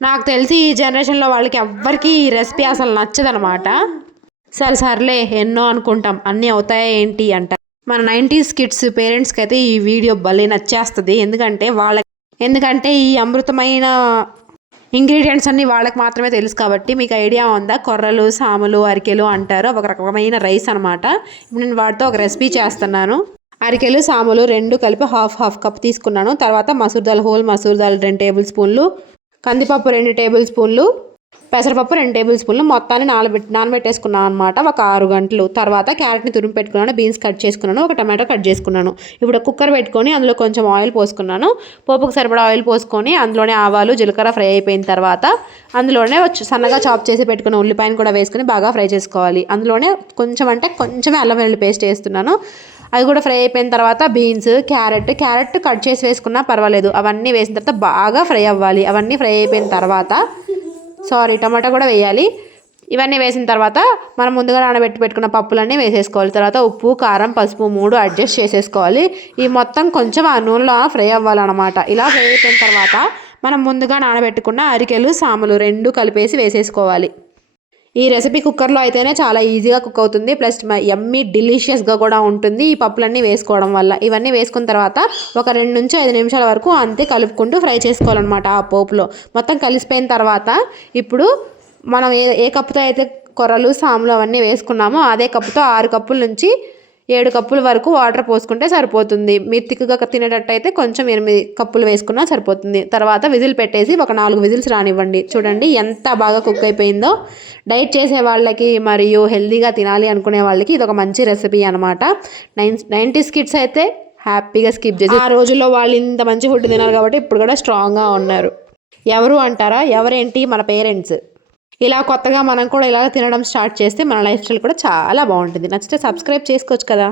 నాకు తెలిసి ఈ జనరేషన్లో వాళ్ళకి ఎవ్వరికి ఈ రెసిపీ అసలు నచ్చదనమాట. సర్లే ఎన్నో అనుకుంటాం, అన్నీ అవుతాయా ఏంటి అంట. మన 90s కిడ్స్ పేరెంట్స్కి అయితే ఈ వీడియో భలే నచ్చేస్తుంది. ఎందుకంటే ఈ అమృతమైన ఇంగ్రీడియంట్స్ అన్నీ వాళ్ళకి మాత్రమే తెలుసు కాబట్టి. మీకు ఐడియా ఉందా? కొర్రలు, సాములు, అరికెలు అంటారు. ఒక రకమైన రైస్ అనమాట. ఇప్పుడు నేను వాటితో ఒక రెసిపీ చేస్తున్నాను. అరికెలు, సాములు రెండు కలిపి హాఫ్ కప్ తీసుకున్నాను. తర్వాత మసూర్ దాల్, హోల్ మసూర్ దాల్ 2 టేబుల్ స్పూన్లు, కందిపప్పు 2 టేబుల్ స్పూన్లు, పెసరపప్పు 2 టేబుల్ స్పూన్లు మొత్తాన్ని నానబెట్టేసుకున్నాను అనమాట ఒక 6 గంటలు. తర్వాత క్యారెట్ని తురిమి పెట్టుకున్నాను, బీన్స్ కట్ చేసుకున్నాను, ఒక టమాటో కట్ చేసుకున్నాను. ఇప్పుడు కుక్కర్ పెట్టుకొని అందులో కొంచెం ఆయిల్ పోసుకున్నాను. పోపుకు సరిపడా ఆయిల్ పోసుకొని అందులోనే ఆవాలు, జీలకర్ర ఫ్రై అయిపోయిన తర్వాత అందులోనే సన్నగా చాప్ చేసి పెట్టుకున్న ఉల్లిపాయను కూడా వేసుకొని బాగా ఫ్రై చేసుకోవాలి. అందులోనే కొంచెమే అల్లం వెల్లుల్లి పేస్ట్ వేస్తున్నాను. అది కూడా ఫ్రై అయిపోయిన తర్వాత బీన్స్, క్యారెట్ కట్ చేసి వేసుకున్నా పర్వాలేదు. అవన్నీ వేసిన తర్వాత బాగా ఫ్రై అవ్వాలి. అవన్నీ ఫ్రై అయిపోయిన తర్వాత టమాటా కూడా వేయాలి. ఇవన్నీ వేసిన తర్వాత మనం ముందుగా పెట్టుకున్న పప్పులన్నీ వేసేసుకోవాలి. తర్వాత ఉప్పు, కారం, పసుపు 3 అడ్జస్ట్ చేసేసుకోవాలి. ఈ మొత్తం కొంచెం ఆ నూనెలో ఫ్రై అవ్వాలన్నమాట. ఇలా ఫ్రై అయిపోయిన తర్వాత మనం ముందుగా నానబెట్టుకున్న అరికెలు, సాములు 2 కలిపేసి వేసేసుకోవాలి. ఈ రెసిపీ కుక్కర్లో అయితేనే చాలా ఈజీగా కుక్ అవుతుంది. ప్లస్ యమ్మీ డిలీషియస్గా కూడా ఉంటుంది ఈ పప్పులన్నీ వేసుకోవడం వల్ల. ఇవన్నీ వేసుకున్న తర్వాత ఒక 2 నుంచి 5 నిమిషాల వరకు అంతే కలుపుకుంటూ ఫ్రై చేసుకోవాలన్నమాట ఆ పోపులో. మొత్తం కలిసిపోయిన తర్వాత ఇప్పుడు మనం ఏ కప్పుతో అయితే కొర్రలు, సాములు అవన్నీ వేసుకున్నామో అదే కప్పుతో 6 కప్పుల నుంచి 7 కప్పుల వరకు వాటర్ పోసుకుంటే సరిపోతుంది. మీరు తిక్కుగా తినేటట్టయితే కొంచెం 8 కప్పులు వేసుకున్నా సరిపోతుంది. తర్వాత విజిల్ పెట్టేసి ఒక 4 విజిల్స్ రానివ్వండి. చూడండి ఎంత బాగా కుక్ అయిపోయిందో. డైట్ చేసే వాళ్ళకి మరియు హెల్తీగా తినాలి అనుకునే వాళ్ళకి ఇది ఒక మంచి రెసిపీ అనమాట. 90s కిడ్స్ అయితే హ్యాపీగా స్కిప్ చేసి, ఆ రోజుల్లో వాళ్ళు ఇంత మంచి ఫుడ్ తినారు కాబట్టి ఇప్పుడు కూడా స్ట్రాంగ్గా ఉన్నారు. ఎవరు అంటారా? ఎవరేంటి, మన పేరెంట్స్. ఇలా కొత్తగా మనం కూడా ఇలా తినడం స్టార్ట్ చేస్తే మన లైఫ్ స్టైల్ కూడా చాలా బాగుంటుంది. నచ్చితే సబ్స్క్రైబ్ చేసుకోవచ్చు కదా.